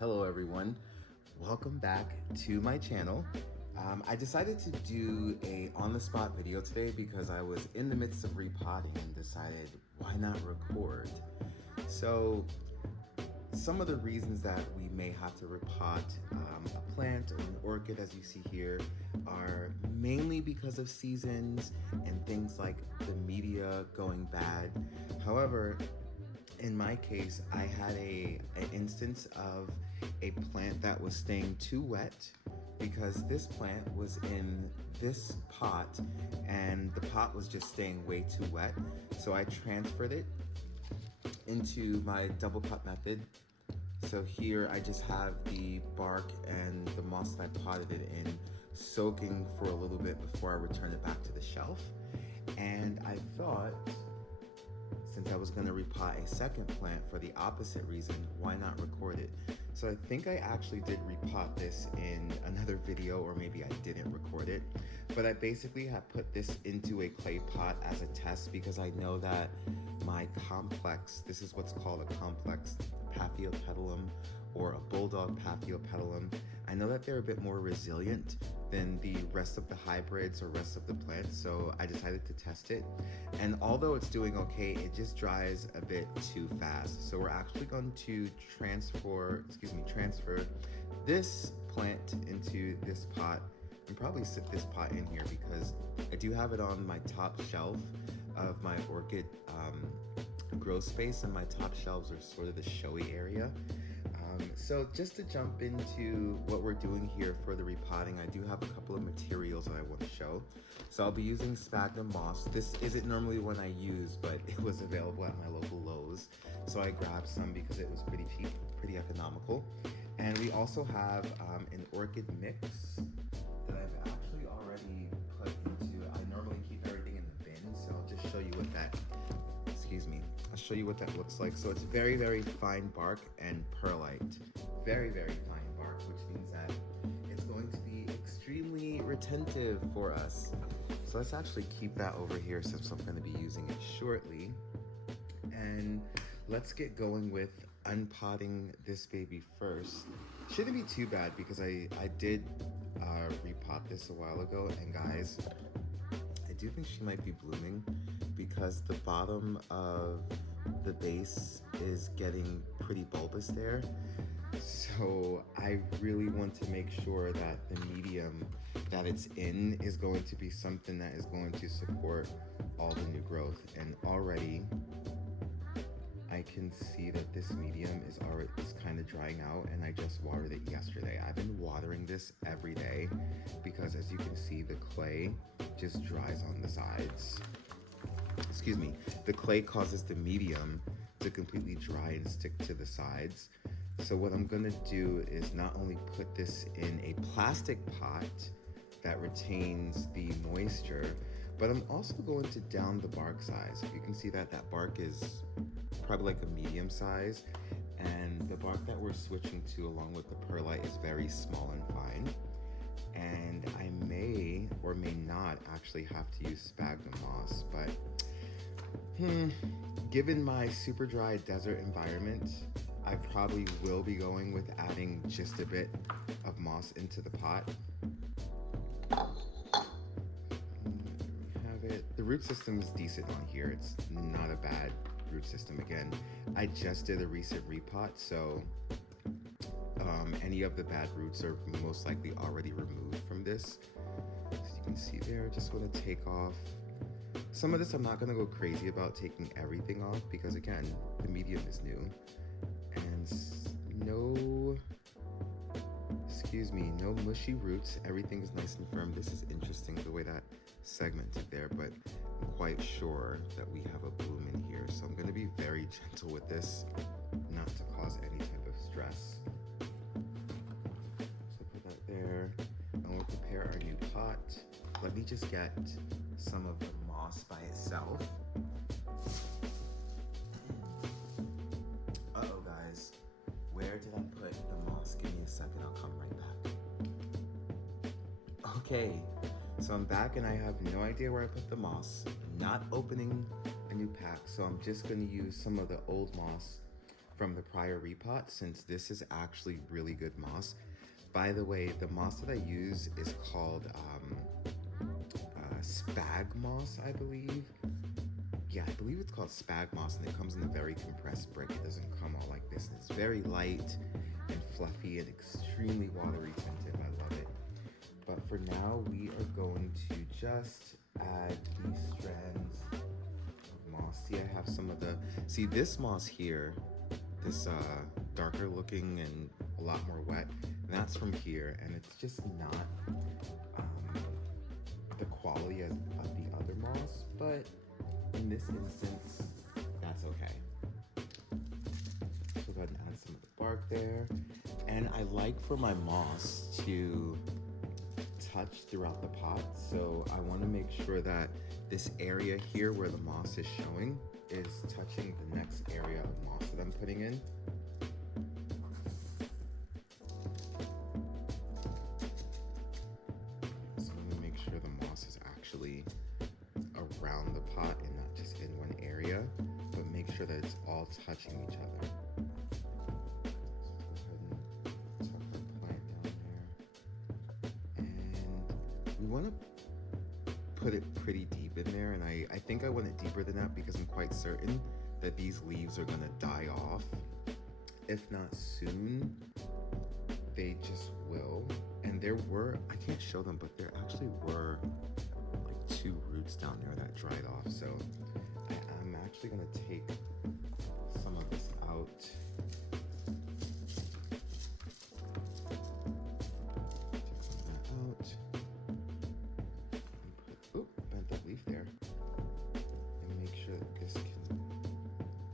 Hello everyone, welcome back to my channel. I decided to do a on-the-spot video today because I was in the midst of repotting and decided why not record. So some of the reasons that we may have to repot a plant or an orchid, as you see here, are mainly because of seasons and things like the media going bad. However, in my case, I had an instance of a plant that was staying too wet because this plant was in this pot and the pot was just staying way too wet. So I transferred it into my double cup method. So here I just have the bark and the moss that I potted it in soaking for a little bit before I return it back to the shelf. And I thought, since I was going to repot a second plant for the opposite reason, why not record it? So I think I actually did repot this in another video, or maybe I didn't record it, but I basically have put this into a clay pot as a test because I know that my complex, this is what's called a complex Paphiopedilum or a bulldog Paphiopedilum, I know that they're a bit more resilient than the rest of the hybrids or rest of the plants, so I decided to test it. And although it's doing okay, it just dries a bit too fast. So we're actually going to transfer this plant into this pot and probably sit this pot in here because I do have it on my top shelf of my orchid grow space, and my top shelves are sort of the showy area. So just to jump into what we're doing here for the repotting, I do have a couple of materials that I want to show. So I'll be using sphagnum moss. This isn't normally one I use, but it was available at my local Lowe's. So I grabbed some because it was pretty cheap, pretty economical. And we also have an orchid mix that I've actually already put into, I normally keep everything in the bin, so I'll just show you what that, I'll show you what that looks like. So it's very, very fine bark and perlite. Very, very fine bark, which means that it's going to be extremely retentive for us. So let's actually keep that over here since I'm going to be using it shortly. And let's get going with unpotting this baby first. Shouldn't be too bad because I did repot this a while ago, and guys, I do think she might be blooming because the bottom of the base is getting pretty bulbous there. So I really want to make sure that the medium that it's in is going to be something that is going to support all the new growth. And already I can see that this medium is kind of drying out, and I just watered it yesterday. I've been watering this every day because, as you can see, the clay just dries on the sides. Excuse me, the clay causes the medium to completely dry and stick to the sides. So what I'm gonna do is not only put this in a plastic pot that retains the moisture, but I'm also going to down the bark size. You can see that that bark is probably like a medium size, and the bark that we're switching to along with the perlite is very small and fine. And I may or may not actually have to use sphagnum moss, but given my super dry desert environment, I probably will be going with adding just a bit of moss into the pot. There we have it. The root system is decent on here. It's not a bad root system. Again, I just did a recent repot, so any of the bad roots are most likely already removed from this. As you can see there, just want to take off some of this. I'm not going to go crazy about taking everything off because, again, the medium is new. And no mushy roots. Everything is nice and firm. This is interesting the way that segmented there, but I'm quite sure that we have a bloom in here. So I'm going to be very gentle with this, not to cause any type of stress. So put that there, and we'll prepare our new pot. Let me just get some of the moss by itself. Uh-oh, guys. Where did I put the moss? Give me a second, I'll come right back. Okay, so I'm back and I have no idea where I put the moss. I'm not opening a new pack, so I'm just going to use some of the old moss from the prior repot, since this is actually really good moss. By the way, the moss that I use is called spag moss, I believe. Yeah, I believe it's called spag moss, and it comes in a very compressed brick. It doesn't come all like this. It's very light and fluffy and extremely water retentive. I love it. But for now, we are going to just add these strands of moss. See, I have some of the, see this moss here, this darker looking and a lot more wet, and that's from here, and it's just not the quality of the other moss, but in this instance, that's okay. So go ahead and add some of the bark there. And I like for my moss to touch throughout the pot, so I want to make sure that this area here where the moss is showing is touching the next area of moss that I'm putting in. So I'm going to make sure the moss is actually around the pot and not just in one area, but make sure that it's all touching each other. So let's go ahead and tuck our plant down there. And we want to put it pretty deep in there, and I think I want it deeper than that because I'm quite certain that these leaves are going to die off. If not soon, they just will. And there were, I can't show them, but there actually were like 2 roots down there that dried off. So I'm actually going to take some of this out. Take some of that out. And put, oop, bent that leaf there. And make sure that this can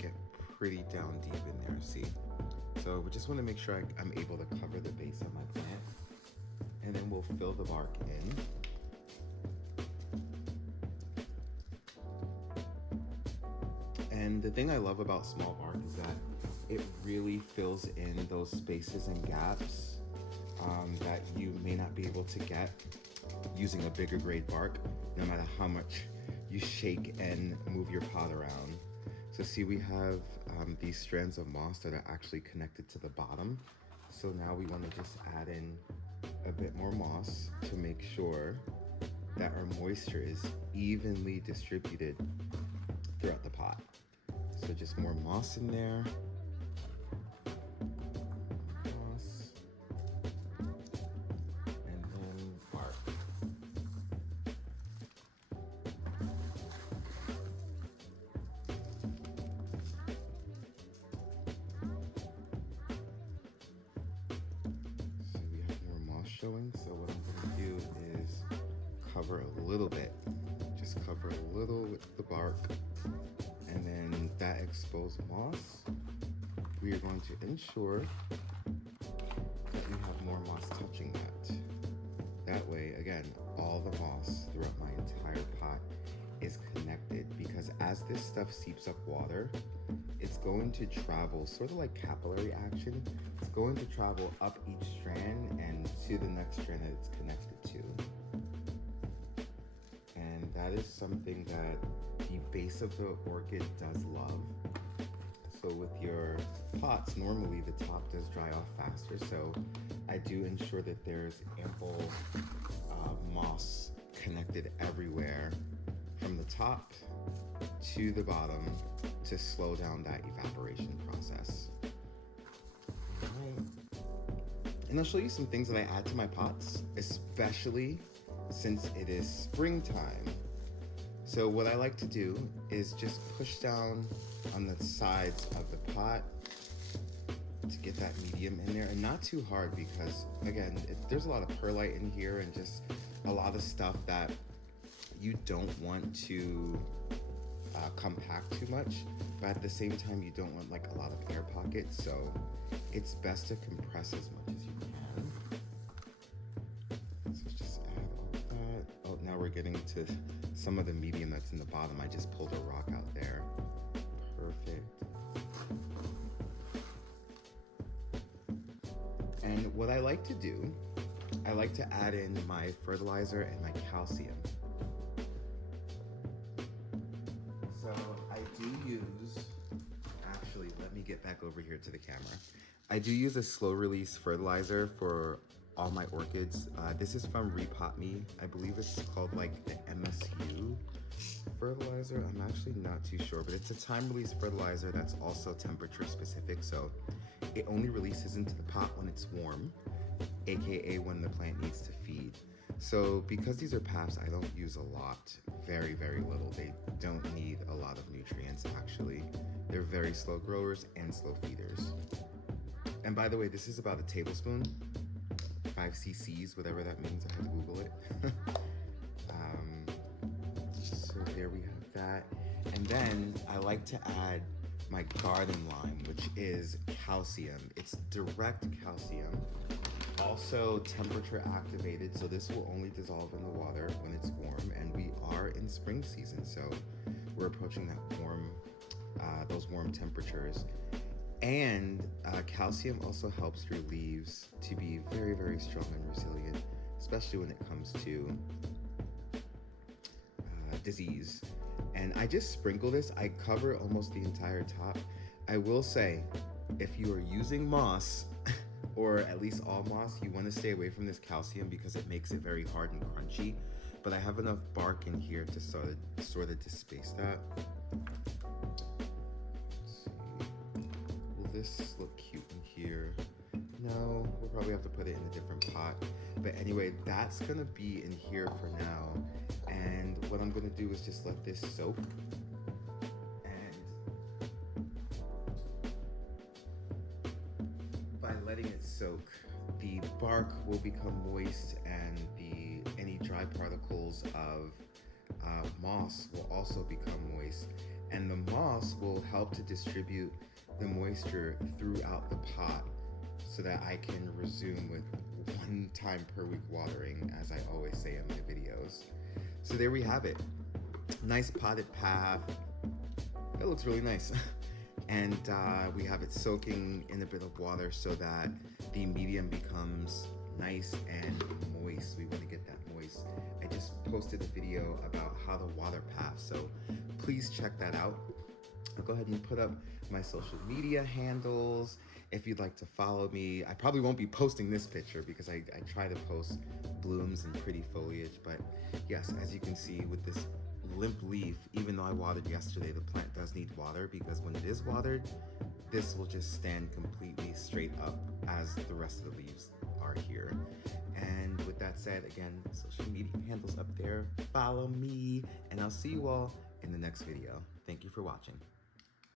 get pretty down deep in there, see? So we just want to make sure I'm able to cover the base of my plant. And then we'll fill the bark in. And the thing I love about small bark is that it really fills in those spaces and gaps that you may not be able to get using a bigger grade bark, no matter how much you shake and move your pot around. So see, we have these strands of moss that are actually connected to the bottom. So now we want to just add in a bit more moss to make sure that our moisture is evenly distributed throughout the pot. So just more moss in there. Moss. And then bark. So we have more moss showing. So what I'm going to do is cover a little bit. Just cover a little with the bark. And then that exposed moss, we are going to ensure that we have more moss touching that. That way, again, all the moss throughout my entire pot is connected, because as this stuff seeps up water, it's going to travel, sort of like capillary action, it's going to travel up each strand and to the next strand that it's connected to. And that is something that the base of the orchid does love. So with your pots, normally the top does dry off faster, so I do ensure that there's ample moss connected everywhere from the top to the bottom to slow down that evaporation process. Alright. And I'll show you some things that I add to my pots, especially since it is springtime. So what I like to do is just push down on the sides of the pot to get that medium in there, and not too hard, because again, there's a lot of perlite in here and just a lot of stuff that you don't want to compact too much, but at the same time you don't want like a lot of air pockets, so it's best to compress as much as you can. So just add all that. Oh, now we're getting to some of the medium that's in the bottom. I just pulled a rock out there. Perfect. And what I like to do, I like to add in my fertilizer and my calcium. So I do use, actually, let me get back over here to the camera. I do use a slow release fertilizer for all my orchids. This is from Repot Me. I believe it's called like the MSU fertilizer. I'm actually not too sure, but it's a time release fertilizer that's also temperature specific. So it only releases into the pot when it's warm, AKA when the plant needs to feed. So because these are Paphs, I don't use a lot, very, very little. They don't need a lot of nutrients actually. They're very slow growers and slow feeders. And by the way, this is about a tablespoon, 5 cc's, whatever that means. I had to Google it. So there we have that. And then I like to add my garden lime, which is calcium. It's direct calcium, also temperature activated. So this will only dissolve in the water when it's warm, and we are in spring season. So we're approaching that those warm temperatures. And calcium also helps your leaves to be very, very strong and resilient, especially when it comes to disease. And I just sprinkle this. I cover almost the entire top. I will say, if you are using moss, or at least all moss, you want to stay away from this calcium because it makes it very hard and crunchy. But I have enough bark in here to sort of displace that. This look cute in here? No, we'll probably have to put it in a different pot. But anyway, that's gonna be in here for now. And what I'm gonna do is just let this soak. And by letting it soak, the bark will become moist, and any dry particles of moss will also become moist. And the moss will help to distribute the moisture throughout the pot so that I can resume with 1 time per week watering, as I always say in my videos. So there we have it. Nice potted Paph. That looks really nice. And we have it soaking in a bit of water so that the medium becomes nice and moist. We want to get that moist. I just posted a video about how to water Paph, so please check that out. I'll go ahead and put up my social media handles if you'd like to follow me. I probably won't be posting this picture because I try to post blooms and pretty foliage, but yes, as you can see with this limp leaf, even though I watered yesterday, the plant does need water, because when it is watered, this will just stand completely straight up as the rest of the leaves are here. And with that said, again, social media handles up there. Follow me, and I'll see you all in the next video. Thank you for watching.